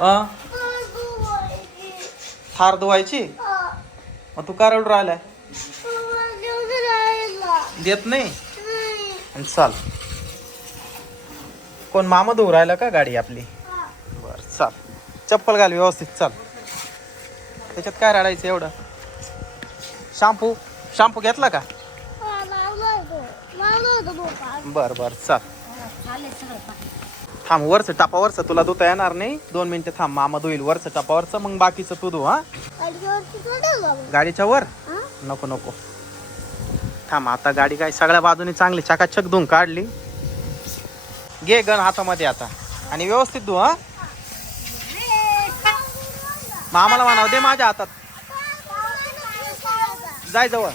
अं? थार धुवायची? मग तू का रडू राहिलाय? देत नाही? आणि चाल. कोण मामा धुवू राहिला का गाडी आपली? बर चाल. चप्पल घाल व्यवस्थित चाल. त्याच्यात काय रडायचं एवढं? शॅम्पू? शॅम्पू घेतला का? बर बर चाल. थांब वरचं टापावरचं तुला धुता येणार नाही. दोन मिनिटं थांब मामा धुईल. वरचं टापावरचं मग बाकीचं तू धु हा. गाडीच्या वर? नको नको. थांब आता गाडी काय सगळ्या बाजूने चांगली चकाचक धुवून काढली. घे गण हातामध्ये आता. आणि व्यवस्थित धु हा. मामाला म्हणाव दे माझ्या हातात. जाय जवळ.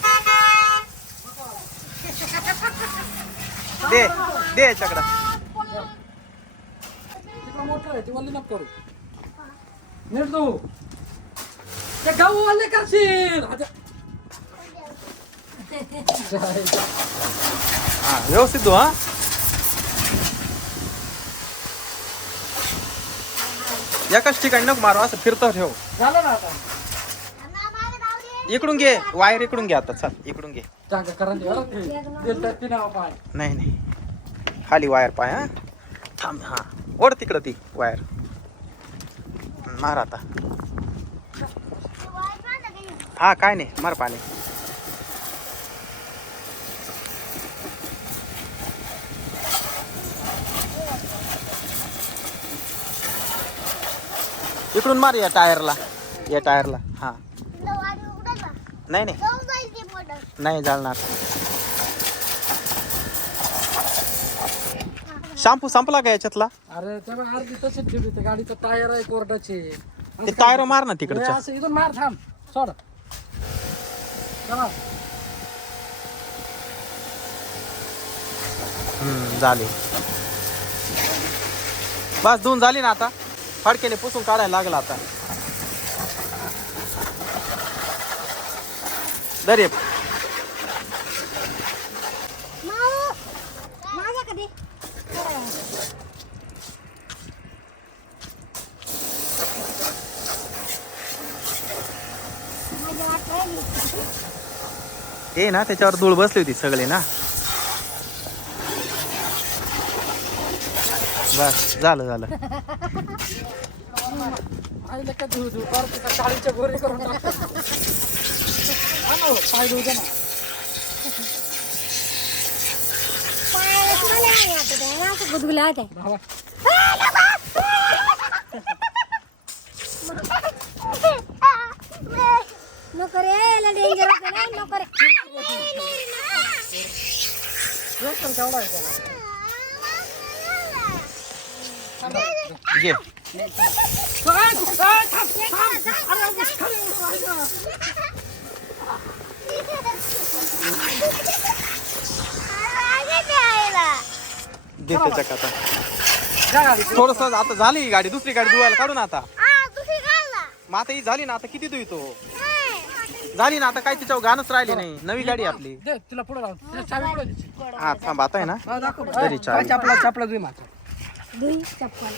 दे दे याच्याकडं. तिकडं मोठं आहे ते वल्ली नको करू. नीट तू. ते गहू वल्ले करशील. आता. हा व्यवस्थित हा. एकाच ठिकाणी नको मारू असं फिरतो ठेव. झालं ना आता. इकडून घे वायर इकडून घे आता चल इकडून घे. चांगलं करण दे बरं ते. ते तर ती नाव पाय. नाही नाही. खाली वायर पाय हा. थांब हा. ओढ तिकडं ती वायर. मार आता. हा काय नाही मार पाणी. इकडून मार या टायरला या टायरला. हा. नाही नाही. नाही जाळणार शॅम्पू संपला का याच्यातला? अरे तेव्हा अर्धी तशीच ठेवली ते गाडीचं टायर आहे कोरडाचे. ते टायर मार ना तिकडच्या असं इथून मार थांब. सोड. हम्म, झाली. बस धुवून झाली ना आता. फडकेने पुसून काढायला लागला आता. दर ये. माझ्या कधी माझी वाट राहिली. ते ना त्याच्यावर धूळ बसली होती सगळे ना. बस झालं झालं. आईला का धुऊ धुऊ कर तिथं काळीच्या गोरे करून टाकतो हा ना हो, पाय धुऊ दे ना पायात मला आहे आता ते. असं गुदगुल्या होत्या. भावा नको रे याला डेंजर होतं ना नको रे एकदम तेवढा आहे त्याला घे दे त्याच्या आता जा गाडी थोडस आता झाली ही गाडी दुसरी गाडी धुवायला काढू ना आता। मग आता ही झाली ना आता किती धुतो झाली ना आता काय तिच्यावर गाणच राहिले नाही. नवी गाडी आपली. तिला पुढे लावून हा थांब आता आहे ना? चापला चापला दुई माझा दुई चप्पल.